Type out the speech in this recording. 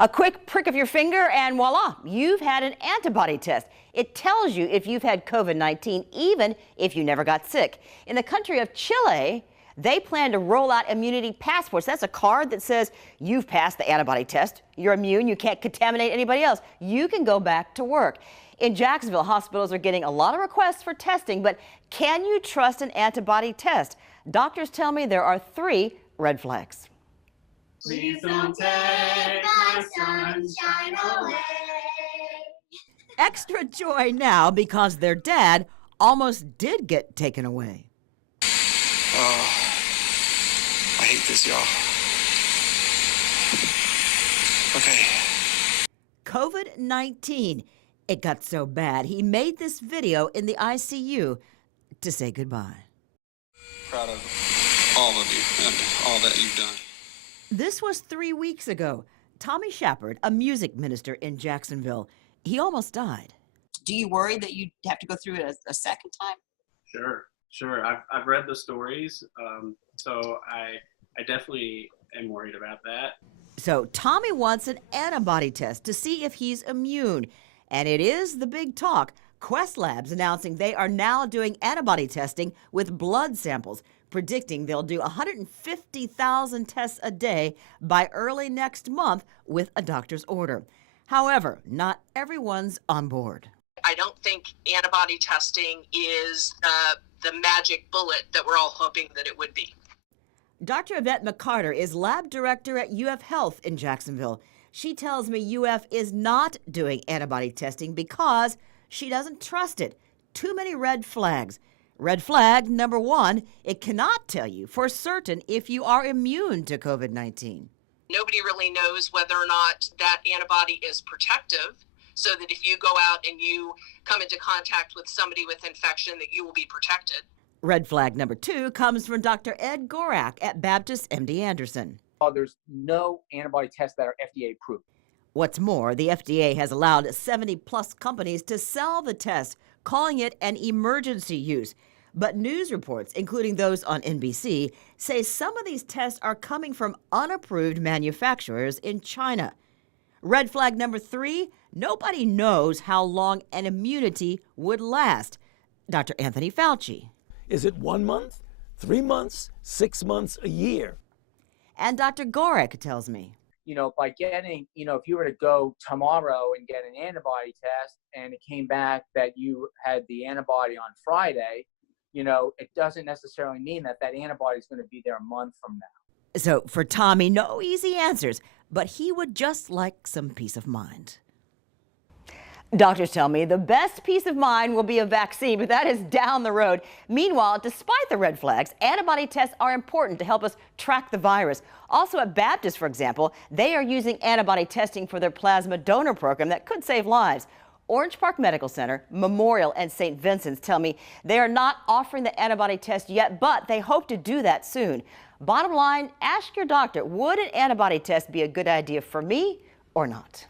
A quick prick of your finger and voila, you've had an antibody test. It tells you if you've had COVID-19, even if you never got sick. In the country of Chile, they plan to roll out immunity passports. That's a card that says you've passed the antibody test, you're immune, you can't contaminate anybody else. You can go back to work. In Jacksonville, hospitals are getting a lot of requests for testing, but can you trust an antibody test? Doctors tell me there are 3 red flags. Please don't take my sunshine away. Extra joy now because their dad almost did get taken away. Oh, I hate this, y'all. Okay. COVID-19. It got so bad, he made this video in the ICU to say goodbye. Proud of all of you and all that you've done. This was 3 weeks ago. Tommy Shepard, a music minister in Jacksonville, he almost died. Do you worry that you'd have to go through it a second time? Sure. I've read the stories, so I definitely am worried about that. So Tommy wants an antibody test to see if he's immune. And it is the big talk. Quest Labs announcing they are now doing antibody testing with blood samples, predicting they'll do 150,000 tests a day by early next month with a doctor's order. However, not everyone's on board. I don't think antibody testing is the magic bullet that we're all hoping that it would be. Dr. Yvette McCarter is lab director at UF Health in Jacksonville. She tells me UF is not doing antibody testing because she doesn't trust it. Too many red flags. Red flag number 1, it cannot tell you for certain if you are immune to COVID-19. Nobody really knows whether or not that antibody is protective, so that if you go out and you come into contact with somebody with infection, that you will be protected. Red flag number 2 comes from Dr. Ed Gorak at Baptist MD Anderson. There's no antibody tests that are FDA approved. What's more, the FDA has allowed 70-plus companies to sell the test, calling it an emergency use. But news reports, including those on NBC, say some of these tests are coming from unapproved manufacturers in China. Red flag number 3, nobody knows how long an immunity would last. Dr. Anthony Fauci. Is it 1 month, 3 months, 6 months, a year? And Dr. Gorak tells me. By getting, if you were to go tomorrow and get an antibody test and it came back that you had the antibody on Friday, it doesn't necessarily mean that that antibody is going to be there a month from now. So for Tommy, no easy answers, but he would just like some peace of mind. Doctors tell me the best peace of mind will be a vaccine, but that is down the road. Meanwhile, despite the red flags, antibody tests are important to help us track the virus. Also at Baptist, for example, they are using antibody testing for their plasma donor program that could save lives. Orange Park Medical Center, Memorial, and St. Vincent's tell me they are not offering the antibody test yet, but they hope to do that soon. Bottom line, ask your doctor, would an antibody test be a good idea for me or not?